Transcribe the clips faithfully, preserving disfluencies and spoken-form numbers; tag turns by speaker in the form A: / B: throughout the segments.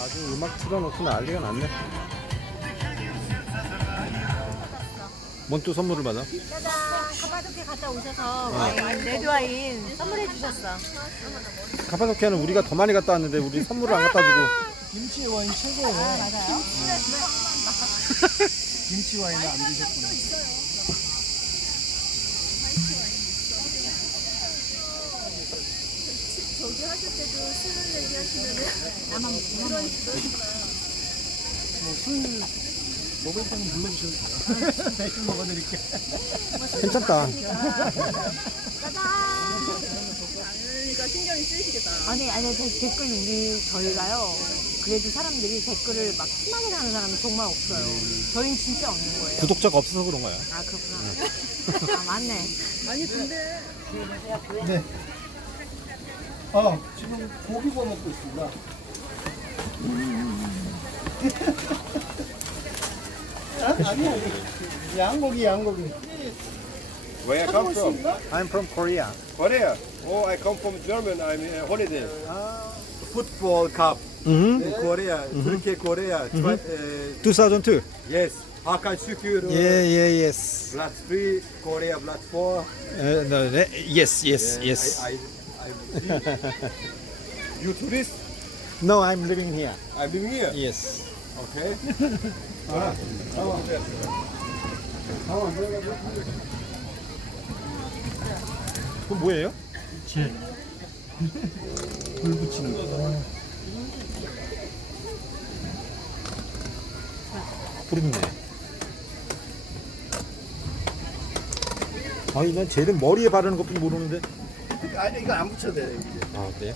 A: 아주 음악 틀어놓고 난리가 났네. 뭔 또 선물을 받아?
B: 짜잔! 카바도키 갔다 오셔서 와인, 레드 와인 선물해 주셨어.
A: 카파도키아는 우리가 더 많이 갔다 왔는데 우리 선물을 안 갖다 주고.
C: 김치 와인 최고예요.
B: 아, 맞아요?
C: 김치 와인을 안 드셨구나.
D: 저기 하실 때도 술 얘기하시면은
B: 나만 먹으면
C: 뭐술 먹을 때는 불러주셔도 돼요. 대신 먹어드릴게요.
A: 괜찮다.
D: 그러니까 신경이 쓰이시겠다.
B: 아니, 아니, 데- 댓글 우리, 저희가요. 그래도 사람들이 댓글을 막 심하게 다는 사람이 정말 없어요. 저희는 진짜 없는 거예요.
A: 구독자가 없어서 그런 거야.
B: 아, 그렇구나. 아, 맞네.
D: 아니 근데
C: 네. 어, 지금 고기 구워 먹고 있습니다. 아, 아니, 아니. 양고기, 양고기.
E: Where I come from?
A: I'm from Korea.
E: Korea. Oh, I come from German. I'm on holiday.
C: Football Cup
A: 음.
C: in Korea, Turkey, Korea. Twi- uh,
A: 투사전투.
C: yes, Hakan Şükür. uh,
A: 예예 예스.
C: Blood three, Korea blood four.
A: 네, 예스 예스
C: Yeah,
A: 예스.
C: I, I, I
E: You tourist?
A: No, I'm living here.
E: I'm living here.
A: Yes.
E: Okay.
A: 그럼 뭐예요?
C: 제. 불 붙이는 거.
A: 불이 붙네. 아니 난 젤은 머리에 바르는 것뿐이 모르는데.
C: 아니, 이거 안 붙여도 돼요.
A: 아 그래요?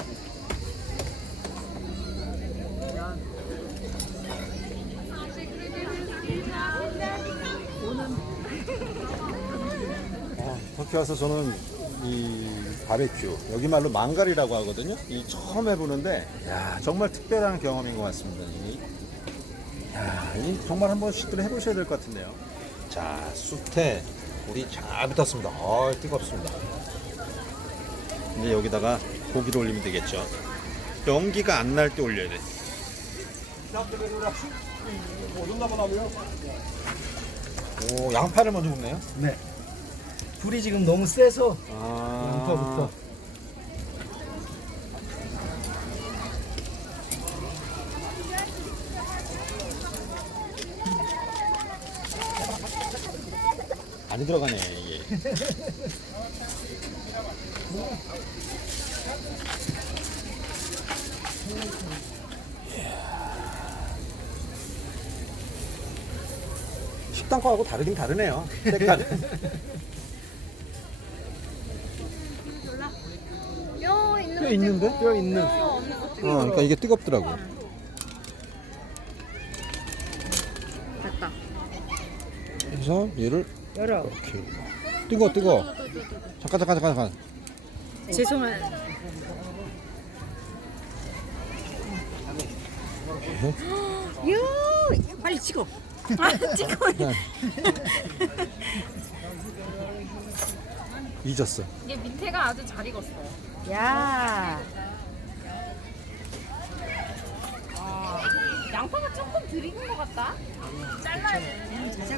A: 아, 터키 와서 저는 이 바베큐, 여기 말로 망갈이라고 하거든요. 이 처음 해보는데, 야 정말 특별한 경험인 것 같습니다. 이, 야, 이 정말 한 번씩들 해보셔야 될 것 같은데요. 자, 숯에 불이 잘 붙었습니다. 아, 뜨겁습니다. 이제 여기다가 고기를 올리면 되겠죠. 연기가 안 날 때 올려야 돼. 오, 양파를 먼저 굽네요.
C: 네. 불이 지금 너무 세서
A: 아,
C: 양파부터.
A: 많이 들어가네 이게. 식당 거하고 다르긴 다르네요. 색깔은.
D: 뼈 있는
A: 뼈 있는데?
D: 것도
A: 뼈
D: 있고,
A: 있는.
D: 뼈 없는 것도 있고.
A: 어, 그러니까 이게 뜨겁더라고.
D: 됐다.
A: 그래서 얘를
B: 열어.
A: 이렇게 뜨거 뜨거. 잠깐 잠깐 잠깐 잠깐.
B: 죄송한. 유 빨리 찍어. 아, 찍어.
A: 잊었어.
D: 이게 밑에가 아주 잘 익었어.
B: 야.
D: 양파가 조금 덜 익은 것 같다. 잘라야 돼.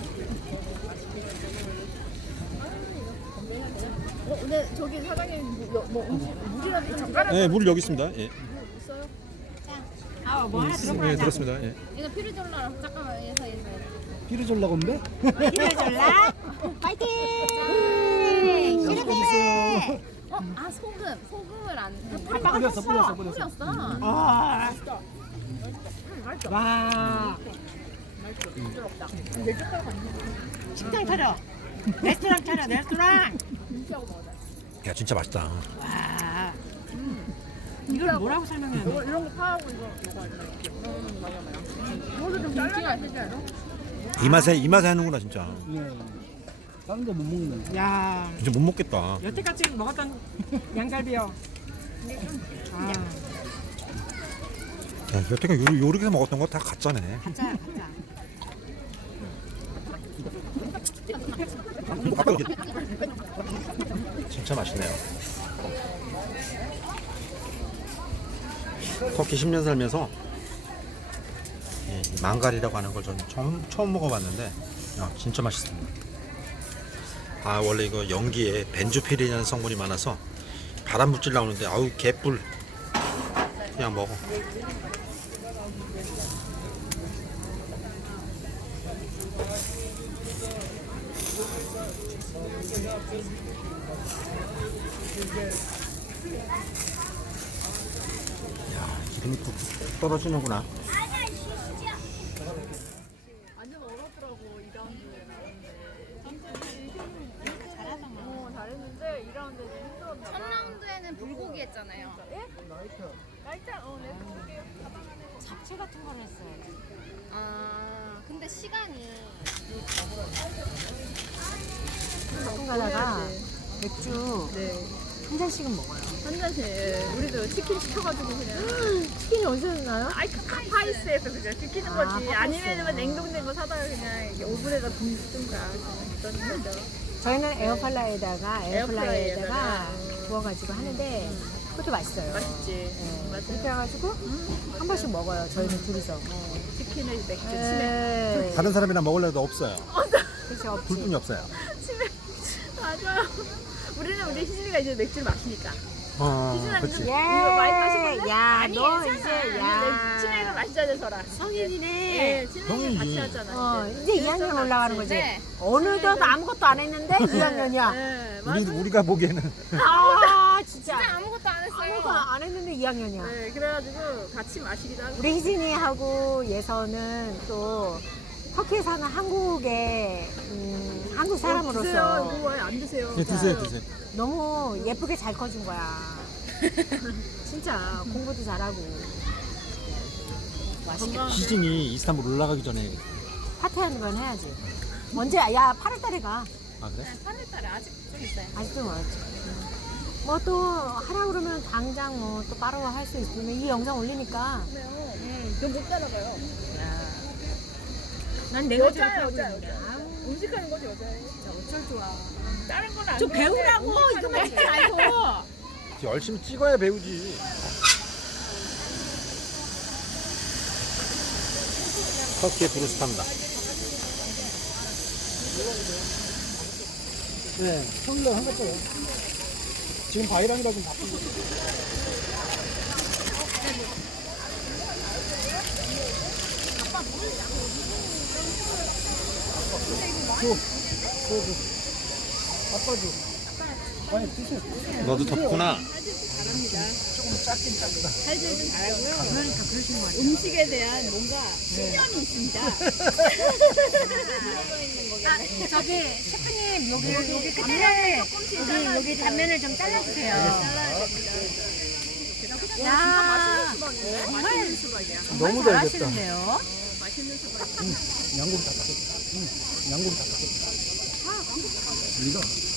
D: 어, 근데 저기 사장님 뭐, 뭐 음식 물이라도 젓가락
A: 네, 물 여기 있습니다. 예.
D: 있어요?
B: 아, 뭐 하나 들어보라.
A: 네, 들었습니다. 예.
D: 이거 피르졸라 잠깐만 예서 예서.
C: 피르졸라 건데?
B: 기대줄라. 파이팅.
C: 어딨어요?
D: 어, 아 소금, 소금을 안.
C: 뿌렸어, 뿌렸어, 뿌렸어.
D: 뿌렸어.
B: 아. 와. 식당 차려. 레스토랑 차려. 레스토랑.
A: 야, 진짜 맛있다.
B: 와. 이걸 뭐라고 설명해야 돼?
D: 이런 거 파하고 이거 먹어야 돼. 음, 맞아 맞아. 이것도 좀 김치가 있지 않아?
A: 이 맛에 이 맛에 하는구나 진짜.
C: 네. 다른 데 못 먹는.
B: 야.
A: 진짜 못 먹겠다.
B: 여태까지 먹었던 양갈비요. 아,
A: 야, 여태까 요리 요리에서 먹었던 거 다 가짜네.
B: 가짜, 가짜.
A: 진짜 맛있네요. 터키 십 년 살면서 망갈이라고 하는 걸 저는 처음, 처음 먹어봤는데 아, 진짜 맛있습니다. 아 원래 이거 연기에 벤조필이라는 성분이 많아서 발암물질 나오는데 아우 개뿔. 그냥 먹어. 야 기름이 뚝 떨어지는구나.
D: 완전 얼었더라고 이 라운드에 나왔는데 잘하잖아. 어 잘했는데 이 라운드는 힘들었나 봐.
F: 첫 라운드에는 불고기 했잖아요.
D: 라이트 어 네. 불고기 가방 안에
B: 잡채 같은 걸 했어요.
F: 아, 근데 시간이
B: 가끔 가다가 맥주
D: 네.
B: 한 잔씩은 먹어요.
D: 한 잔씩 우리도 치킨 시켜가지고 그냥
B: 치킨이 어디서 나요?
D: 아이 카파이스에서 그냥 시키는
B: 아,
D: 거지.
B: 카파이스.
D: 아니면 냉동된 거 사다가 그냥 이렇게 오븐에다 굽든가 그런 거죠.
B: 저희는 에어플라이에다가 에어플라이에다가
D: 에어프라이에다가,
B: 구워가지고 하는데 그것도 맛있어요.
D: 맛있지.
B: 네.
D: 맞아.
B: 그렇게 해가지고 한 번씩 먹어요. 저희는 둘이서.
D: 어, 치킨에 맥주 치맥.
B: 네.
A: 다른 사람이랑 먹으려도 없어요.
B: 그렇죠. 없지.
A: 불뿐이 없어요.
D: 치맥. 맞아요. 우리는 우리 희진이가 이제 맥주를 마시니까.
A: 어,
D: 희진아
A: 그렇지.
D: 이거 많이 마시볼래?
B: 야,
D: 아니,
B: 너
D: 괜찮아.
B: 이제 야.
D: 근데 치맥을 마시자는 서라.
B: 성인이네.
D: 네, 치맥을
A: 형이지.
D: 같이 하잖아.
B: 어, 이제 이 학년
D: 그래서
B: 올라가는
D: 같이.
B: 거지.
F: 네.
B: 어느덧 아무것도 안 했는데 이 학년이야.
D: 네,
A: 우리
D: 맞아.
A: 우리가 보기에는
B: 아, 진짜.
F: 진짜 아무것도 안 했어요.
B: 아무것도 안 했는데 이 학년이야.
D: 네, 그래가지고 같이 마시기도 하고.
B: 우리 희진이하고 예서는 또 터키에 사는 한국의 음, 한국
D: 어, 드세요.
B: 사람으로서
D: 이거 왜 안 드세요?
A: 네, 드세요 드세요.
B: 너무 예쁘게 잘 커준 거야. 진짜 공부도 잘하고 맛있게
A: 시즌이 이스탄불 올라가기 전에
B: 파티하는 건 해야지. 언제? 야 팔월 달에 가.
A: 아 그래?
F: 삼 일 달에 아직 좀 있어요.
B: 아직도 멀었지. 뭐 또 하라 그러면 당장 뭐 또 바로 할 수 있으면 이 영상 올리니까.
D: 네. 저못 따라가요.
B: 난 내가
D: 여자야, 여자, 여자. 음식하는 거지, 여자애.
B: 어쩔 좋아.
D: 다른 건 안
B: 좀
D: 되는데
B: 배우라고
D: 음식하는
B: 이거만
D: 거지.
B: 찍지 말고.
A: 열심히 찍어야 배우지. 터키의 브루스타입니다.
C: 네, 평일날 한 것도요. 지금 바이랑이라 좀 바쁜데. 줘, 줘, 줘. 아빠 줘. 아니, 드세요.
A: 너도 덥구나.
D: 음식에 대한 뭔가 신념이 있습니다.
B: 저기 셰프님 여기 여기 끝에 여기 여기 단면을 좀 잘라주세요. 야,
D: 맛있는 수박이야.
C: 너무 잘 됐다.
B: 잘하시는데요?
D: 맛있는 수박.
C: 양고기 다 닦겠다. 응, 양고기 다 닦겠다. 이거